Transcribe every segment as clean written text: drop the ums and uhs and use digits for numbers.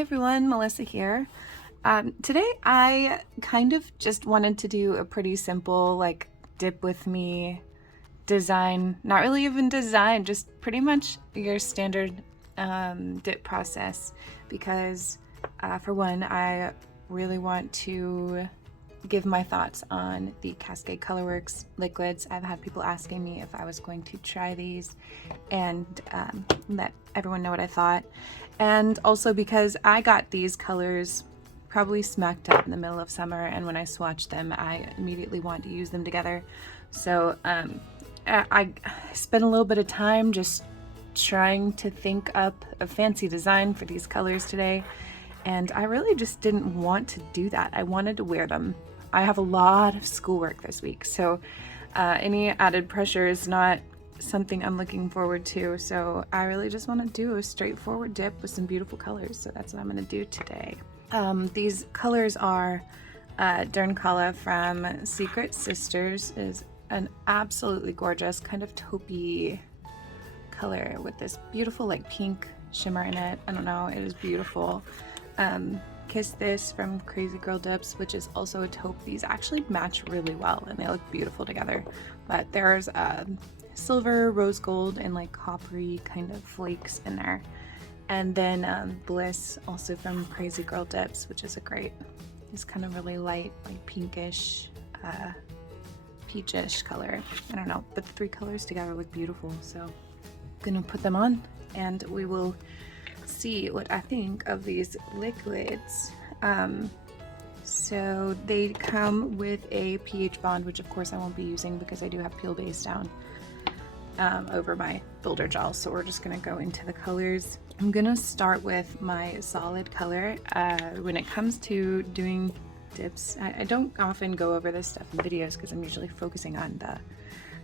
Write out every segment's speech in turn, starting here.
Hi everyone, Melissa here. Today I kind of just wanted to do a pretty simple like dip with me design, not really even design, just pretty much your standard dip process because for one, I really want to give my thoughts on the Cascade Colorworks liquids. I've had people asking me if I was going to try these and let everyone know what I thought. And also because I got these colors probably smack dab in the middle of summer, and when I swatched them, I immediately wanted to use them together. So I spent a little bit of time just trying to think up a fancy design for these colors today, and I really just didn't want to do that. I wanted to wear them. I have a lot of schoolwork this week, so any added pressure is not something I'm looking forward to. So I really just want to do a straightforward dip with some beautiful colors. So that's what I'm going to do today. These colors are Dern color from Secret Sisters. Is an absolutely gorgeous kind of taupey color with this beautiful like pink shimmer in it. I don't know, it is beautiful. Kiss This from Crazy Girl Dips, which is also a taupe. These actually match really well and they look beautiful together. But there's silver, rose gold, and like coppery kind of flakes in there. And then Bliss, also from Crazy Girl Dips, which is a great, it's kind of really light, like pinkish, peachish color. I don't know, but the three colors together look beautiful. So I'm gonna put them on and we will see what I think of these liquids. So they come with a pH bond, which of course I won't be using because I do have peel base down over my boulder gel. So we're just gonna go into the colors. I'm gonna start with my solid color. When it comes to doing dips, I don't often go over this stuff in videos because I'm usually focusing on the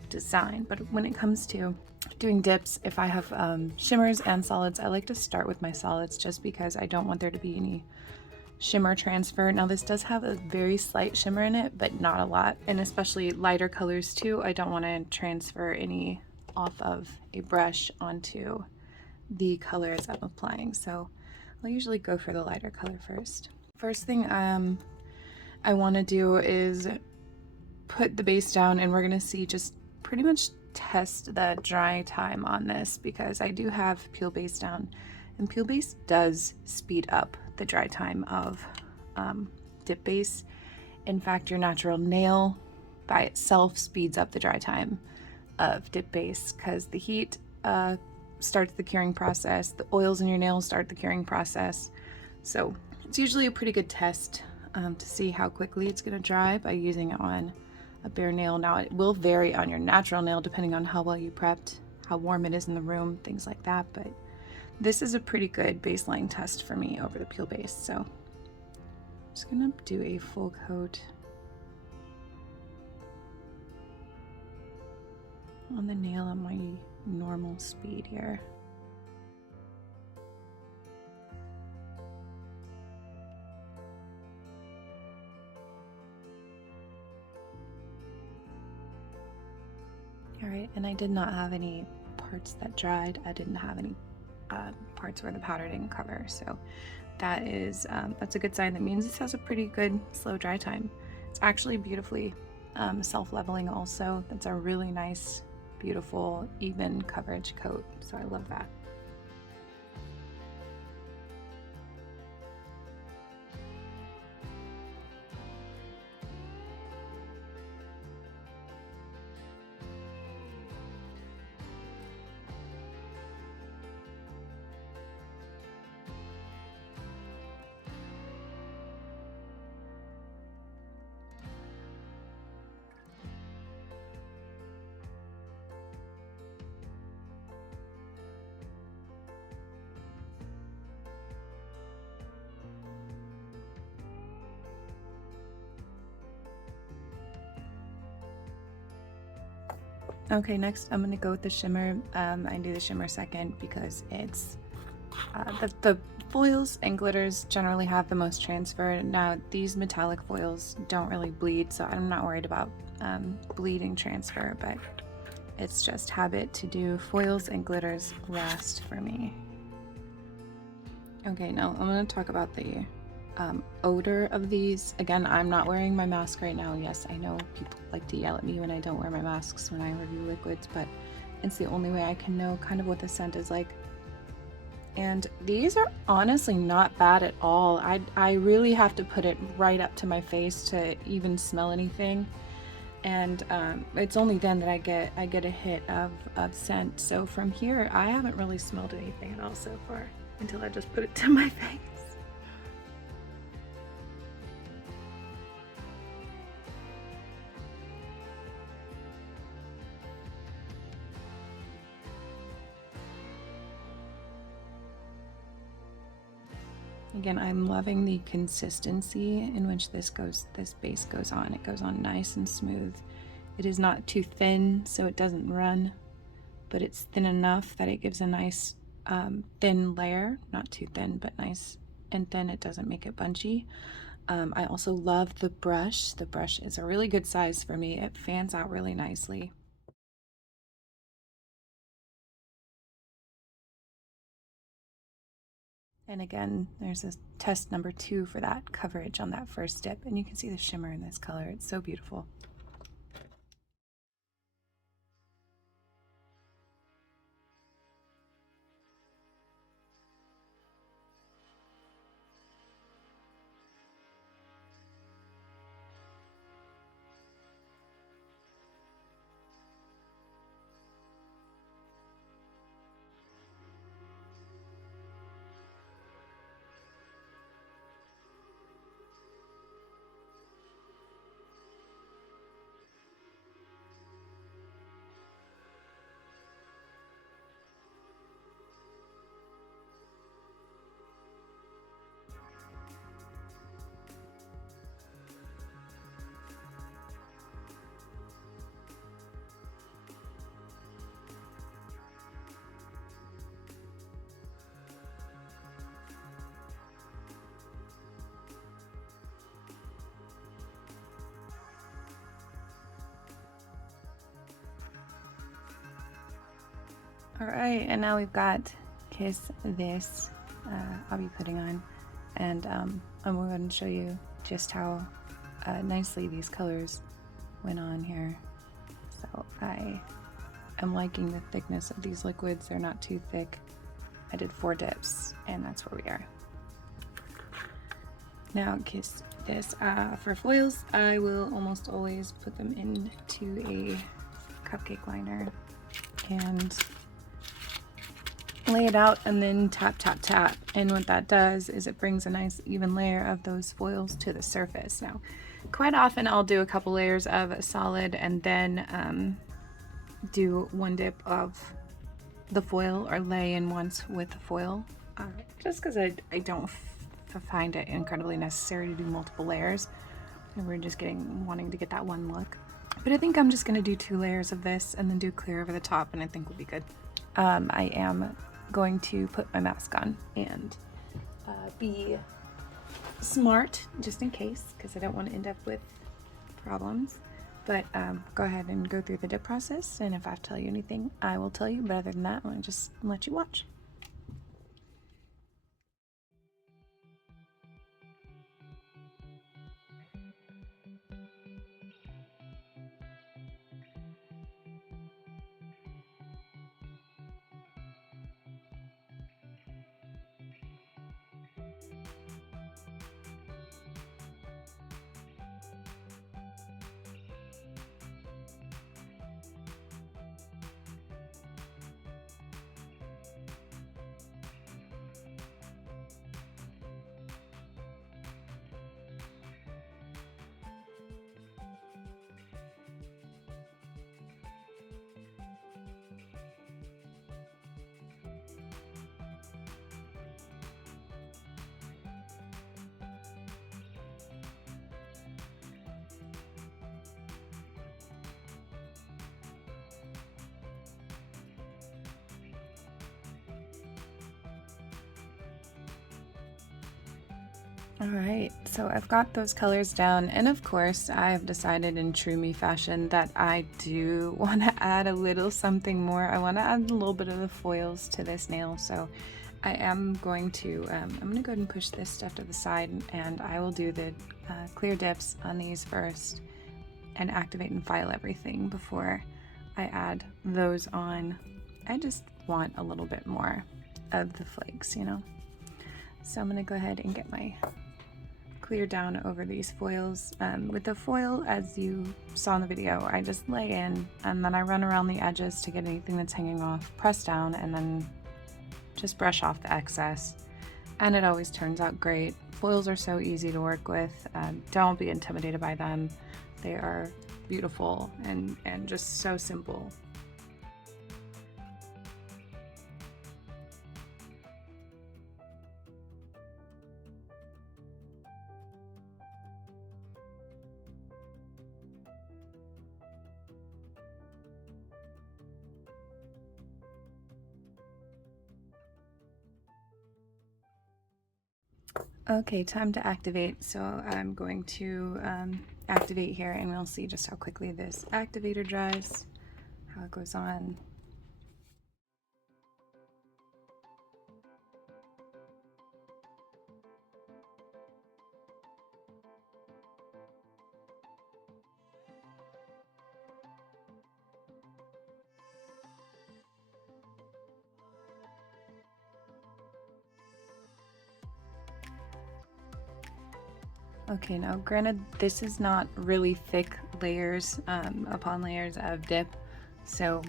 design, but when it comes to doing dips, if I have shimmers and solids, I like to start with my solids just because I don't want there to be any shimmer transfer. Now this does have a very slight shimmer in it, but not a lot, and especially lighter colors too. I don't want to transfer any off of a brush onto the colors I'm applying, so I'll usually go for the lighter color first. First thing I want to do is put the base down, and we're gonna see, just pretty much test the dry time on this because I do have peel base down, and peel base does speed up the dry time of dip base. In fact, your natural nail by itself speeds up the dry time of dip base because the heat starts the curing process, the oils in your nails start the curing process. So it's usually a pretty good test to see how quickly it's going to dry by using it on a bare nail. Now it will vary on your natural nail depending on how well you prepped, how warm it is in the room, things like that, but this is a pretty good baseline test for me over the peel base. So I'm just gonna do a full coat on the nail at my normal speed here. All right, and I did not have any parts that dried. I didn't have any parts where the powder didn't cover, so that is that's a good sign. That means this has a pretty good slow dry time. It's actually beautifully self-leveling also. That's a really nice, beautiful, even coverage coat, so I love that. Okay, next I'm gonna go with the shimmer. I do the shimmer second because it's the foils and glitters generally have the most transfer. Now these metallic foils don't really bleed, so I'm not worried about bleeding transfer, but it's just habit to do foils and glitters last for me. Okay, now I'm going to talk about the odor of these. Again, I'm not wearing my mask right now. Yes, I know people like to yell at me when I don't wear my masks when I review liquids, but it's the only way I can know kind of what the scent is like. And these are honestly not bad at all. I really have to put it right up to my face to even smell anything. And it's only then that I get a hit of scent. So from here, I haven't really smelled anything at all so far until I just put it to my face. Again, I'm loving the consistency in which this base goes on. It goes on nice and smooth. It is not too thin, so it doesn't run, but it's thin enough that it gives a nice thin layer. Not too thin, but nice and thin. It doesn't make it bunchy. I also love the brush. The brush is a really good size for me. It fans out really nicely. And again, there's a test number 2 for that coverage on that first dip, and you can see the shimmer in this color. It's so beautiful. All right, and now we've got Kiss This I'll be putting on, and I'm going to show you just how nicely these colors went on here. So I am liking the thickness of these liquids. They're not too thick. I did 4 dips, and that's where we are. Now Kiss This. For foils, I will almost always put them into a cupcake liner and lay it out and then tap, tap, tap. And what that does is it brings a nice even layer of those foils to the surface. Now, quite often I'll do a couple layers of solid and then do 1 dip of the foil, or lay in once with the foil, just because I don't find it incredibly necessary to do multiple layers. And we're just wanting to get that one look. But I think I'm just going to do 2 layers of this and then do clear over the top, and I think we'll be good. I am going to put my mask on and be smart just in case, because I don't want to end up with problems. But go ahead and go through the dip process, and if I have to tell you anything, I will tell you. But other than that, I'm going to just let you watch. All right, so I've got those colors down, and of course I've decided in true me fashion that I do want to add a little something more. I want to add a little bit of the foils to this nail, so I am going to, I'm going to go ahead and push this stuff to the side, and I will do the clear dips on these first and activate and file everything before I add those on. I just want a little bit more of the flakes, you know? So I'm going to go ahead and get my clear down over these foils. With the foil, as you saw in the video, I just lay in and then I run around the edges to get anything that's hanging off, press down, and then just brush off the excess. And it always turns out great. Foils are so easy to work with. Don't be intimidated by them. They are beautiful and just so simple. Okay, time to activate. So I'm going to activate here, and we'll see just how quickly this activator dries, how it goes on. Okay, now granted, this is not really thick layers upon layers of dip, so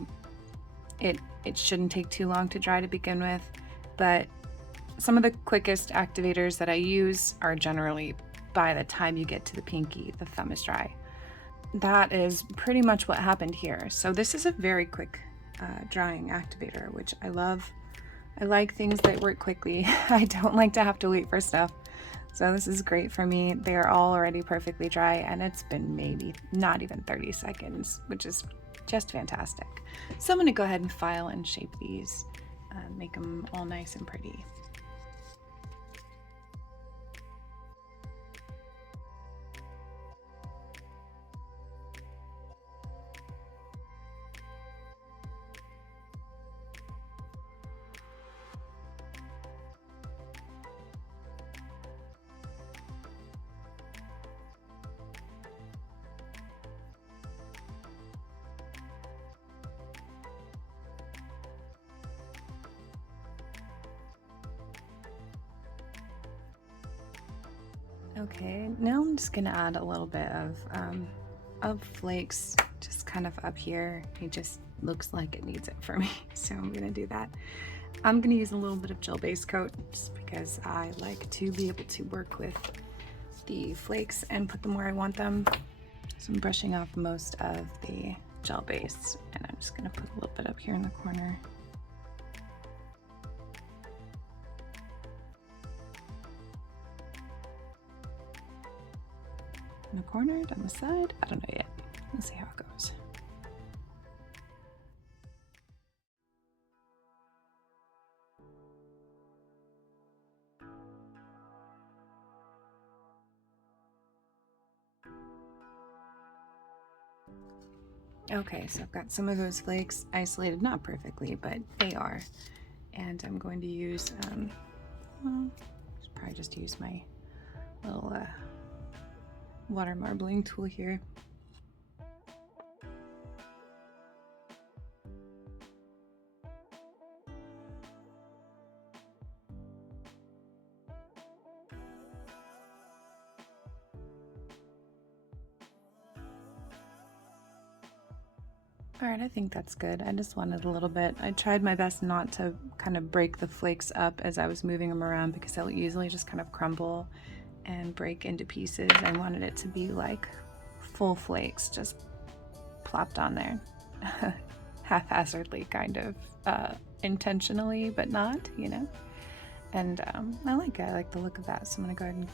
it shouldn't take too long to dry to begin with, but some of the quickest activators that I use are generally by the time you get to the pinky, the thumb is dry. That is pretty much what happened here. So this is a very quick drying activator, which I love. I like things that work quickly. I don't like to have to wait for stuff. So this is great for me. They are all already perfectly dry, and it's been maybe not even 30 seconds, which is just fantastic. So I'm gonna go ahead and file and shape these, make them all nice and pretty. Okay, now I'm just gonna add a little bit of flakes, just kind of up here. It just looks like it needs it for me, so I'm gonna do that. I'm gonna use a little bit of gel base coat just because I like to be able to work with the flakes and put them where I want them. So I'm brushing off most of the gel base, and I'm just gonna put a little bit up here in the corner. In the corner, down the side, I don't know yet. Let's see how it goes. Okay, so I've got some of those flakes isolated, not perfectly, but they are. And I'm going to use, well, should probably just use my little water marbling tool here. All right, I think that's good. I just wanted a little bit. I tried my best not to kind of break the flakes up as I was moving them around because they'll easily just kind of crumble and break into pieces. I wanted it to be like full flakes just plopped on there. Haphazardly, kind of intentionally, but not, you know? And I like it. I like the look of that, so I'm gonna go ahead and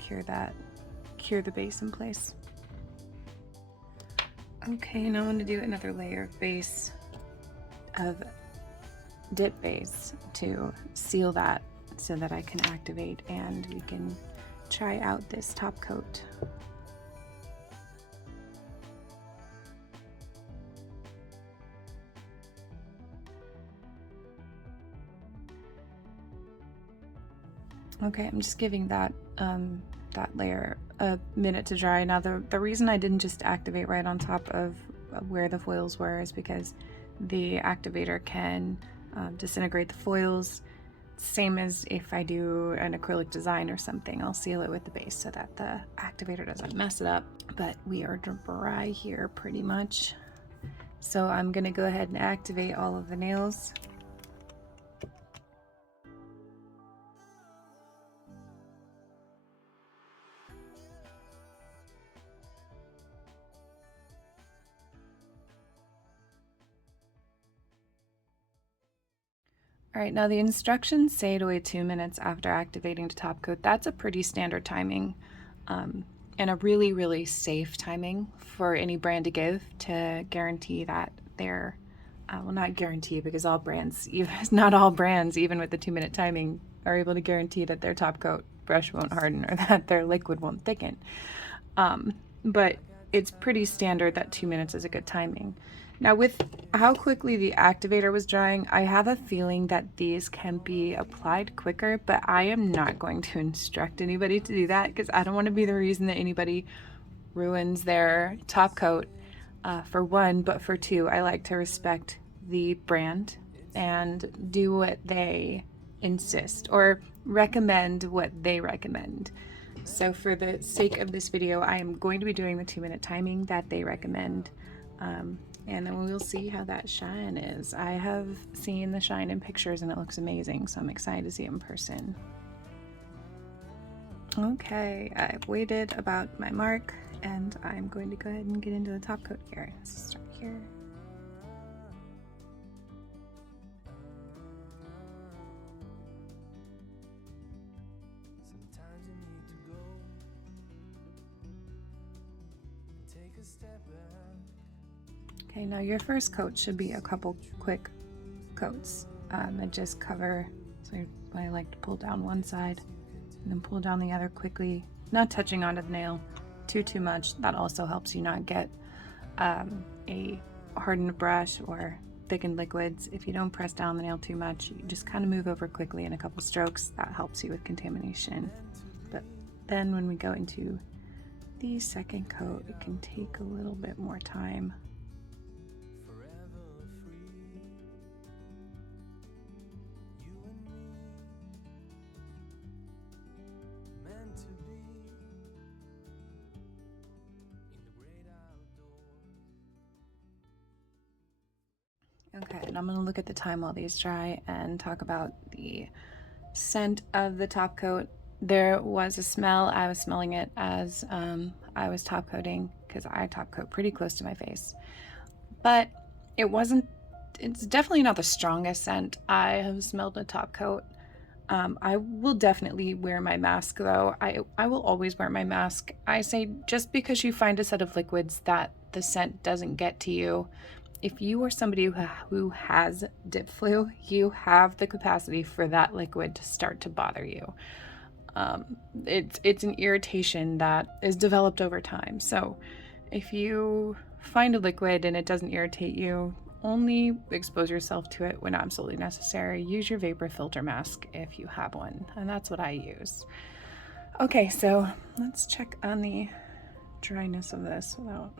cure the base in place. Okay, now I'm going to do another layer of base, of dip base to seal that so that I can activate and we can try out this top coat. Okay, I'm just giving that that layer a minute to dry. Now the reason I didn't just activate right on top of where the foils were is because the activator can disintegrate the foils. Same as if I do an acrylic design or something, I'll seal it with the base so that the activator doesn't mess it up. But we are dry here pretty much. So I'm gonna go ahead and activate all of the nails. All right, now the instructions say to wait 2 minutes after activating to top coat. That's a pretty standard timing and a really, really safe timing for any brand to give to guarantee that they're, well, not guarantee because all brands, not all brands, even with the 2-minute timing, are able to guarantee that their top coat brush won't harden or that their liquid won't thicken. But it's pretty standard that 2 minutes is a good timing. Now with how quickly the activator was drying, I have a feeling that these can be applied quicker, but I am not going to instruct anybody to do that because I don't want to be the reason that anybody ruins their top coat, for one, but for two, I like to respect the brand and do what they insist or recommend what they recommend. So for the sake of this video, I am going to be doing the 2-minute timing that they recommend. And then we'll see how that shine is. I have seen the shine in pictures and it looks amazing, so I'm excited to see it in person. Okay, I've waited about my mark and I'm going to go ahead and get into the top coat here. Let's start here. Sometimes you need to go and take a step back. Okay, now your first coat should be a couple quick coats that just cover, so I like to pull down one side and then pull down the other quickly, not touching onto the nail too much. That also helps you not get a hardened brush or thickened liquids. If you don't press down the nail too much, you just kind of move over quickly in a couple strokes. That helps you with contamination. But then when we go into the second coat, it can take a little bit more time. Okay, and I'm going to look at the time while these dry and talk about the scent of the top coat. There was a smell. I was smelling it as I was top coating because I top coat pretty close to my face. But it's definitely not the strongest scent I have smelled in a top coat. I will definitely wear my mask though. I will always wear my mask. I say just because you find a set of liquids that the scent doesn't get to you, if you are somebody who has dip flu, you have the capacity for that liquid to start to bother you. It's an irritation that is developed over time. So if you find a liquid and it doesn't irritate you, only expose yourself to it when absolutely necessary. Use your vapor filter mask if you have one, and that's what I use. Okay, so let's check on the dryness of this without...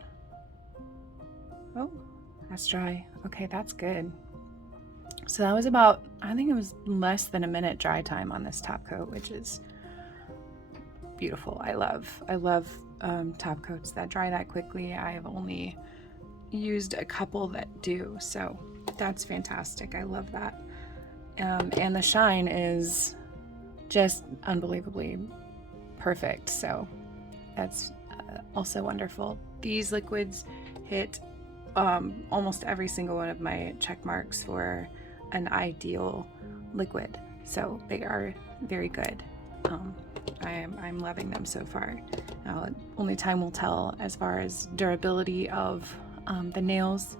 Oh, that's dry. Okay, that's good. So that was about, I think it was less than a minute dry time on this top coat, which is beautiful. I love top coats that dry that quickly. I have only used a couple that do, so that's fantastic. I love that. And the shine is just unbelievably perfect, so that's also wonderful. These liquids hit almost every single one of my check marks for an ideal liquid, so they are very good. I'm loving them so far. Now, only time will tell as far as durability of the nails,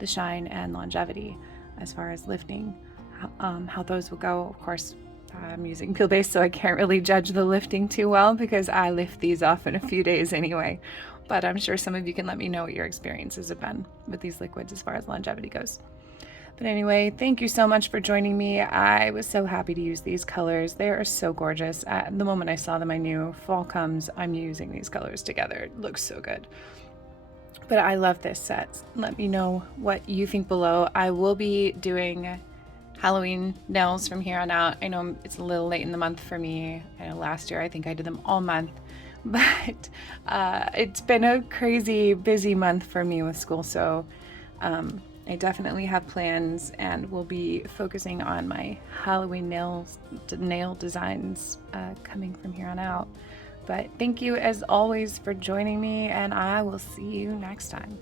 the shine, and longevity. As far as lifting, how those will go. Of course, I'm using peel base, so I can't really judge the lifting too well because I lift these off in a few days anyway. But I'm sure some of you can let me know what your experiences have been with these liquids as far as longevity goes. But anyway, thank you so much for joining me. I was so happy to use these colors. They are so gorgeous. The moment I saw them, I knew fall comes, I'm using these colors together. It looks so good. But I love this set. Let me know what you think below. I will be doing Halloween nails from here on out. I know it's a little late in the month for me. I know last year I think I did them all month. But it's been a crazy busy month for me with school, so I definitely have plans and will be focusing on my Halloween nail designs coming from here on out. But thank you as always for joining me, and I will see you next time.